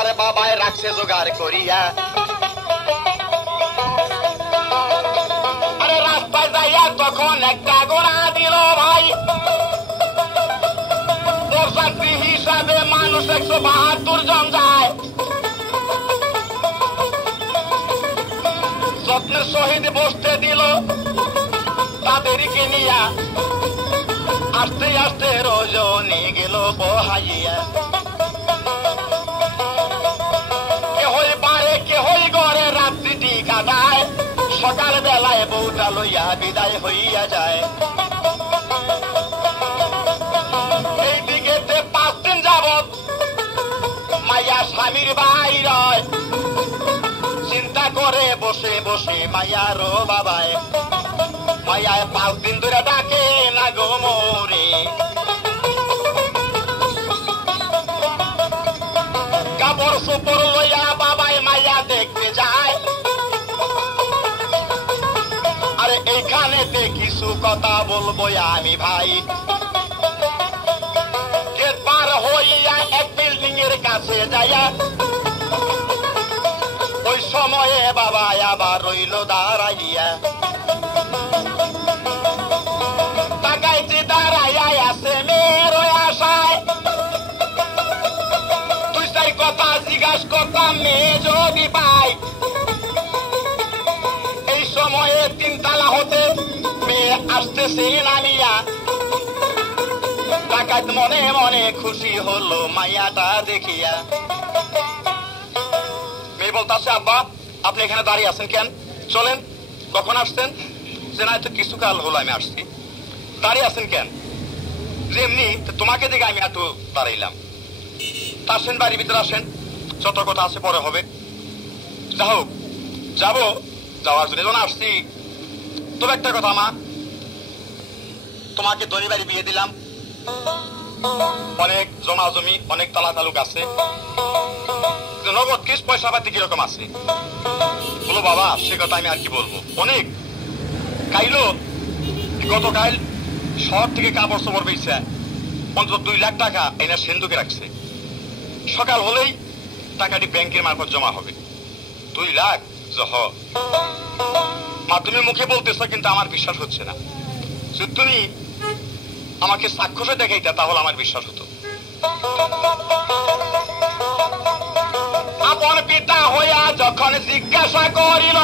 আর বাবায় রাখছে জোগাড় করিয়া। আরে রাস্তায় যাইয়া তখন একটা গোড়া দিল ভাই, প্রজাতি হিসাবে মানুষ 172 জন যায়। যত্নের শহীদ বসতে দিল তাদেরকে নিয়া, আস্তে আস্তে রজনী গেল বহাইয়া। কেহই পারে কেহই গড়ে রাত্রিটি কাটায়, সকাল বেলায় বউটা লইয়া বিদায় হইয়া যায়। এই দিকেতে 5 দিন যাবৎ মাইয়া স্বামীর বাইরে চিন্তা করে বসে বসে মাইয়ারও বাবায়। মাইয়ায় 5 দিন ধরে ডাকে না গো মোরে, কাপড় চোপড় লইয়া বাবাই মাইয়া দেখতে যায়। আরে এইখানেতে কিছু কথা বলবো আমি ভাই। গেট পার হইয়া এক বিল্ডিং এর কাছে যাইয়া, ওই সময়ে বাবা আবার রইল দাঁড়াইয়া। তাকাইতে দাঁড়াইয়া আছে মেয়ের আশায়, 2-4 কথা জিজ্ঞাসা করতাম মেয়ে যদি পাই। এই সময়ে 3 তালা হতে মেয়ে আসতেছে নামিয়া। ডাকাত মনে মনে খুশি হলো মাইয়াটা দেখিয়া। মেয়ে বলতেছে, আব্বা আপনি এখানে দাঁড়িয়ে আছেন কেন? চলেন। কখন আসছেন? যে না, তো কিছু কাল হলো আমি আসছি। দাঁড়িয়ে আছেন কেন? যেমনি তোমাকে দেখে আমি একটু দাঁড়াইলাম। আসেন বাড়ির ভিতরে আসেন, যত কথা আছে পরে হবে। যা হোক যাবো, যাওয়ার জন্য যখন আসছি। তবে একটা কথা মা, তোমাকে ধনী বাড়ি বিয়ে দিলাম, অনেক জমা জমি, অনেক তালা তালুক আছে, নগদ কিস পয়সা পাতি কিরকম আছে? বলো বাবা সে কথা আমি আর কি বলবো। অনেক কাইলো, গতকাল শহর থেকে কাপড় চোপড় বেচছে অন্তত 2 লাখ টাকা এনে সিন্ধুকে রাখছে। সকাল হলেই টাকাটি ব্যাংকের মারফত জমা হবে। 2 লাখ জহ। মা তুমি মুখে বলতেছ কিন্তু আমার বিশ্বাস হচ্ছে না। যদি তুমি আমাকে সাক্ষ্য দেখাইতা তাহলে আমার বিশ্বাস হতো। আপন পিতা হইয়া যখন জিজ্ঞাসা করিল,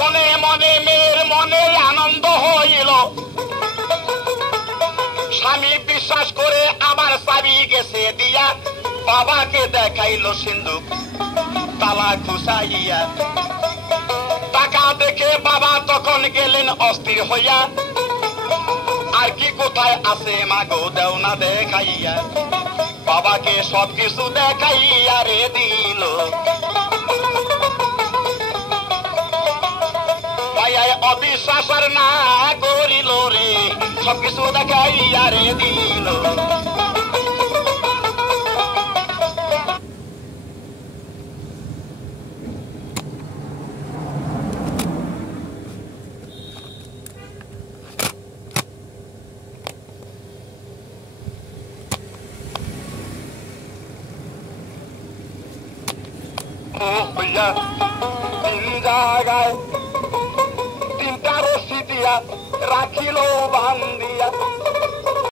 মনে মনে মেয়ের মনে আনন্দ হইল। স্বামী বিশ্বাস করে আবার চাবি গেছে দিয়া, বাবাকে দেখাইল সিন্ধুক তালা খুসাইয়া। টাকা দেখে বাবা তখন গেলেন অস্থির হইয়া, আর কি কোথায় আছে মাগো দেও না দেখাইয়া। বাবাকে সবকিছু দেখাইয়া রে দিল। ভাইয়াই অবিশ্বাস আর না করিল রে, সবকিছু দেখাইয়া রে দিল। জায়গায় 3টা রশি দিয়া রাখিল বান্ধিয়া,